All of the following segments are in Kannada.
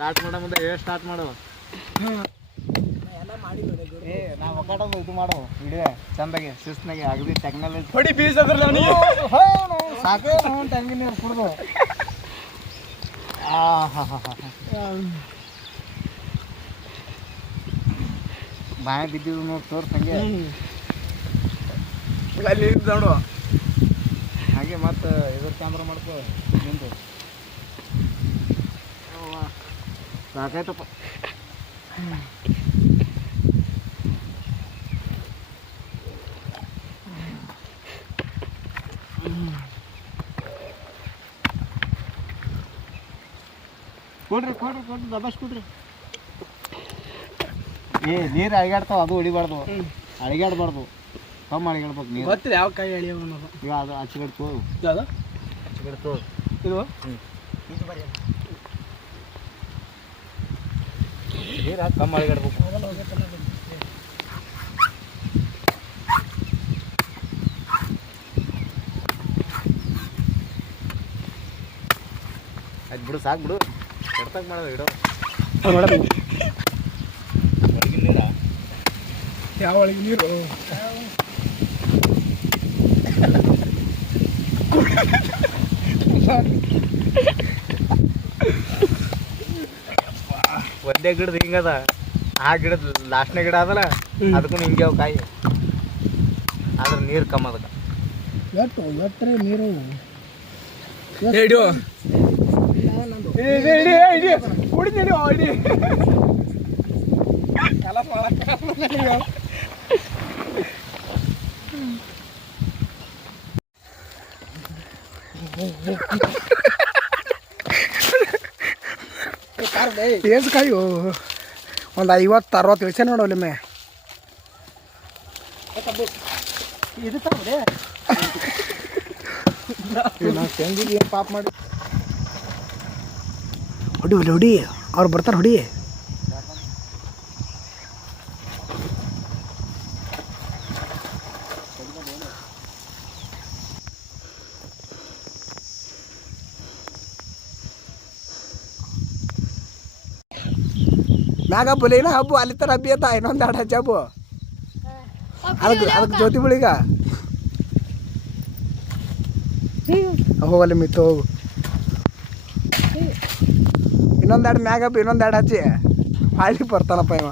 ಸ್ಟಾರ್ಟ್ ಮಾಡೋ ಮುಂದೆ ಸ್ಟಾರ್ಟ್ ಮಾಡು. ಏ ನಾವು ಒಕ್ಕಡೋದು ಇದು ಮಾಡೋ ವಿಡಿಯೋ ಚಂದಾಗಿ ಶಿಸ್ನಾಗೆ ಅಗದಿ ಟೆಕ್ನಾಲಜಿ ಹೊಡಿ ಬೀಸ್ ಅದ್ರಲ್ಲ ನೀವು ಸಾಕು ಟಂಗಿ ನೀರು ಕುಡ್ದು ಬಾಯ ಬಿದ್ದಿದ್ದು ನೋಡಿ ತೋರ್ಸ್ ಹಂಗೆ ಅಲ್ಲಿ ನೋಡು ಹಾಗೆ ಮತ್ತೆ ಇದ್ರ ಕ್ಯಾಮ್ರಾ ಮಾಡ್ಕೋ ನಿಂದು ಸಾಕಾಯ್ತಪ್ಪ. ಕೊಡ್ರಿ ಕೊಡ್ರಿ ಕೊಡ್ರಿ ದಬಾಸ್ ಕೊಡ್ರಿ. ಏ ನೀರು ಅಳಿಗಾಡ್ತಾವ, ಅದು ಹೊಡಿಬಾರ್ದು, ಅಳಿಗಾಡ್ಬಾರ್ದು, ಕಮ್ಮಿ ಅಳಿಗಾಡ್ಬೇಕು ನೀರು. ಗೊತ್ತಿಲ್ಲ ಯಾವ ಕಾಯಿ ಅಳಿಯ ಈಗ ಅದು ಹಚ್ಚಿಗಡೆ ತೋ, ಯಾವುದು ಹಚ್ಚಿಗಡೆ ತೋ ಇದು ನೀರು ಹಾಕಿ ಕಮ್ಮಿ ಅಳಿಗಾಡ್ಬೇಕು. ಅದು ಬಿಡು ಸಾಕು ಬಿಡು, ಕೆಡ್ತಾಗ ಮಾಡೋದು ಇಡೋ. ಒಳಗಿನ ನೀರಾ? ಯಾವ ಒಳಗೆ ನೀರು ಒಂದೇ ಗಿಡದ ಹಿಂಗದ, ಆ ಗಿಡದ ಲಾಸ್ಟ್ನೇ ಗಿಡ ಅದಲ್ಲ ಅದಕ್ಕೂ ಹಿಂಗೆ ಅವು ಕಾಯಿ, ಆದ್ರೆ ನೀರು ಕಮ್ಮಿ ಅದಕ್ಕೆ. ಎಟ್ರಿ ನೀರು ಕುಡಿತೀನಿ ಹೊಡಿ ಎಲ್ಲ ಏಸು ಕಾಯಿ ಒಂದು 50-60 ಇಳಿಸೆ ನೋಡೋಲ್ಲ ಮೇ ಇದು ತಗೊಂಡೆ ತೆಂಗಿಗೆ ಏನು ಪಾಪ ಮಾಡಿ ಹೊಡಿ ಹೊಡಿ ಹೊಡಿ ಅವ್ರು ಬರ್ತಾರೆ ಹೊಡಿ. ಮ್ಯಾಗ ಬುಲಿನ ಹಬ್ಬು ಅಲ್ಲಿ ತರ ಹಬ್ಬಿ ಅತ್ತ ಇನ್ನೊಂದು 2 ಹಚ್ಚ ಹಬ್ಬು ಅದಕ್ಕೆ ಜ್ಯೋತಿ ಬುಳಿಗ ಹೋಗಲ್ಲಿ ಮಿತ್ತು ಹೋಗು. ಇನ್ನೊಂದು 2 ಮ್ಯಾಗ ಹಬ್ಬ, ಇನ್ನೊಂದು 2 ಹಚ್ಚಿ ಹಾಳಿ ಬರ್ತಾನಪ್ಪ ಇವ.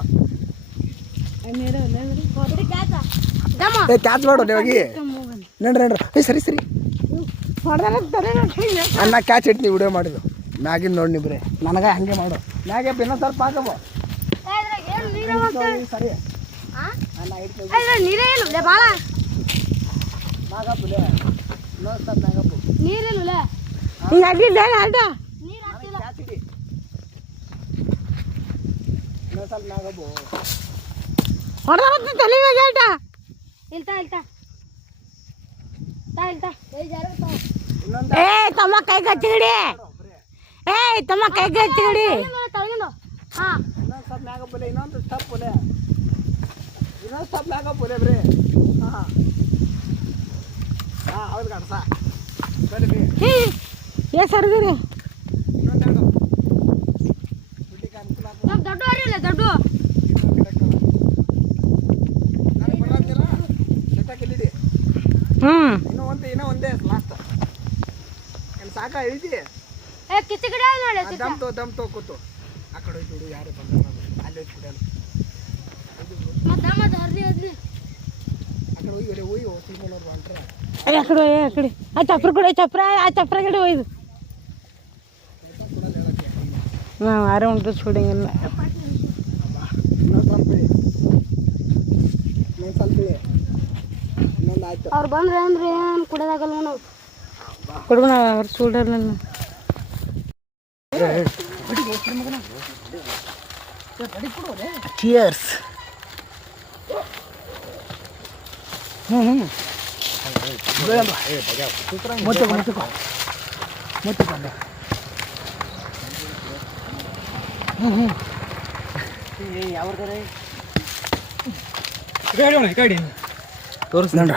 ಏ ಕ್ಯಾಚ್ ಮಾಡು ಹೋಗಿ ನೋಡ್ರಿ ನೋಡ್ರಿ. ಏ ಸರಿ ಸರಿ ಅನ್ನ ಕ್ಯಾಚ್ ಇಟ್ಟು ವಿಡಿಯೋ ಮಾಡಿದ್ದು ಮ್ಯಾಗಿನ ನೋಡಿ ನಿಬ್ರೆ ನನಗೆ ಹಂಗೆ ಮಾಡು. ಮ್ಯಾಗ ಹಬ್ಬ ಇನ್ನೊಂದು ಸ್ವಲ್ಪ ಹಾಕಬೋ ಸರಿ ತಮ್ಮ ಕೈ ಗಚ್ಚಿಡಿ, ತಮ್ಮ ಕೈ ಗಚ್ಚಿಡಿ. ಇನ್ನೊಂದು ಮ್ಯಾಗ ಪುಲೆ, ಇನ್ನೊಂದು ಸ್ಟಪ್ ಪುಲೆ, ಇನ್ನೊಂದು ಸ್ಟಪ್ ಮ್ಯಾಗ ಪುಲೆ ಬ್ರಿ. ಹಾಂ ಹಾಂ ಹೌದು ಕಡ್ಸ ಸರಿ ಏ ಸರ್ದಿರಿ ಇನ್ನೊಂದು ಬಿಡ್ಲಿಕ್ಕೆ ಅನುಕೂಲ ದೊಡ್ಡ ಅರಿಲ್ಲ ದೊಡ್ಡ ನನಗೆ ಬರೋದಿಲ್ಲ ಸೆಟ್ಟಾಕಿಲ್ಲಿಡಿ. ಇನ್ನೂ ಒಂದೇ ಲಾಸ್ಟ್ ಏನು ಸಾಕ ಇಳಿದಿ ಕಿಚ್ಚ ಗಿಡ ನೋಡಿ ದಮ್ ತೋ ಕೂತು ಆ ಕಡೆ ಹೋಯ್ತು ಯಾರು ಬಂದ ಅಲ್ಲಿ ಹೋಯ್ತು ಕುಡಿಯಲ್ಲ ಆ ಕಡೆ ಹೋಗಿ ಹೋಗಿ ಹೋಗ್ತಿನೋರು ಹೊಂಟ್ರೆ ಅಕಡೆ ಅಕಡೆ ಆ ಚಪ್ರ ಕೂಡ ಚಪ್ರ ಗಿಡ ಒಯ್ದು ನಾವು ಆರೆ ಉಂಟು ಸುಡಿಂಗಿಲ್ಲ. ಇನ್ನೊಂದು ಸ್ವಲ್ಪ ಇನ್ನೊಂದು ಆಯ್ತು. ಅವ್ರು ಬಂದ್ರೆ ಅಂದ್ರೆ ಏನು ಕುಡಿಯೋದಾಗಲ್ಲ ನಾವು ಕೊಡ್ಬೋಣ ಅವ್ರು ಸುಡಲ್ಲ. ಚಿಯರ್ಸ್. ತೋರಿಸ್ ನೋಡ್ರ